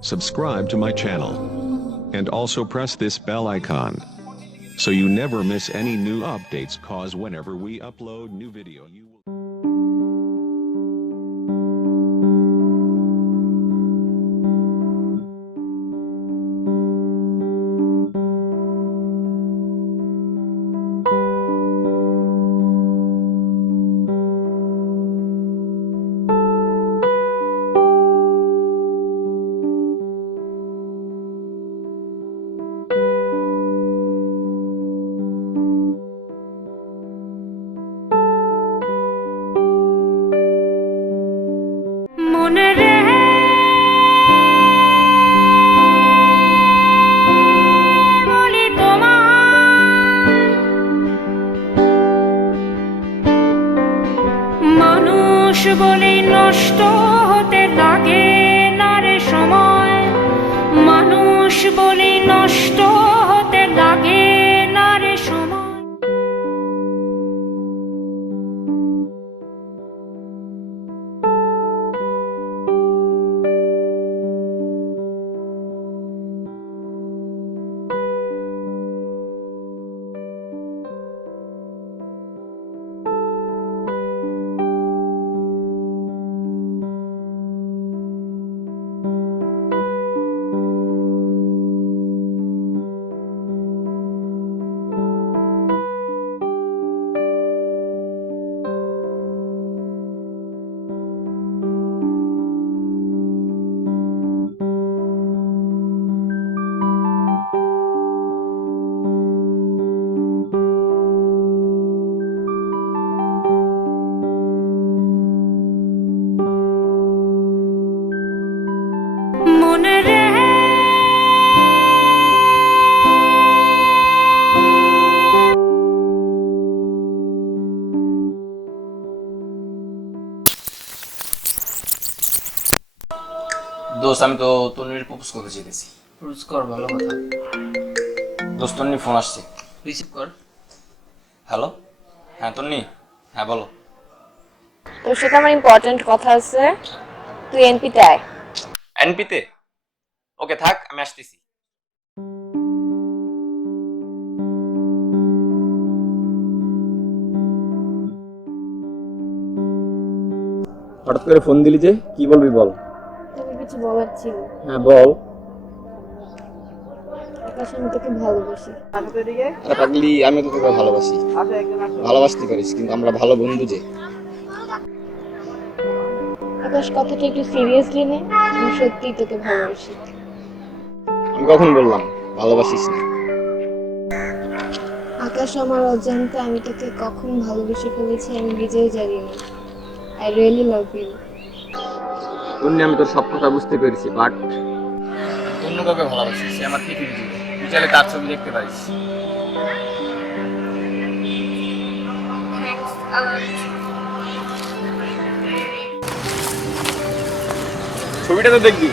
Subscribe to my channel. And also press this bell icon. So you never miss any new updates, cause whenever we upload new video you will মানুষ বলেই নষ্ট হতে লাগে না রে সময়, মানুষ বলেই নষ্ট হতে লাগে না রে সময়। মনে রে দোস্ত, আমি তো তন্নির প্রপোজ করতে চাইতেছি। প্রপোজ কর, ভালো কথা। দোস্ত, তন্নির ফোন আসছে, রিসিভ কর। হ্যালো, হ্যাঁ তন্নি, হ্যাঁ বলো। তোর সাথে আমার ইম্পর্টেন্ট কথা আছে, তুই এনপিতে আয়। এনপিতে? ওকে থাক, আমি আসতেছি। হঠাৎ করে ফোন দিলি যে, কি বলবি বল। তোকে কিছু বলার ছিল। হ্যাঁ বল। আকাশ, আমি তোকে ভালোবাসি। আরে পাগলি, আমি তো তোকে ভালোবাসি। ভালোবাসতে পারিস, কিন্তু আমরা ভালো বন্ধু যে। আকাশ, কথাটা একটু সিরিয়াসলি নে, আমি সত্যিই তোকে ভালোবাসি। আমি কখন বললাম ভালোবাসিস না? আকাশ, আমার অজান্তে আমি তোকে কখন ভালোবেসে ফেলেছি আমি নিজেও জানি না। I really love you. Tonni, আমি তোর সব কথা বুঝতে পেরেছি, বাট অন্য কাউকে ভালোবাসি, সে আমার পৃথিবী জীবন। তুই চাইলে তার ছবি দেখতে পারিস। ছবিটা তো দেখবি।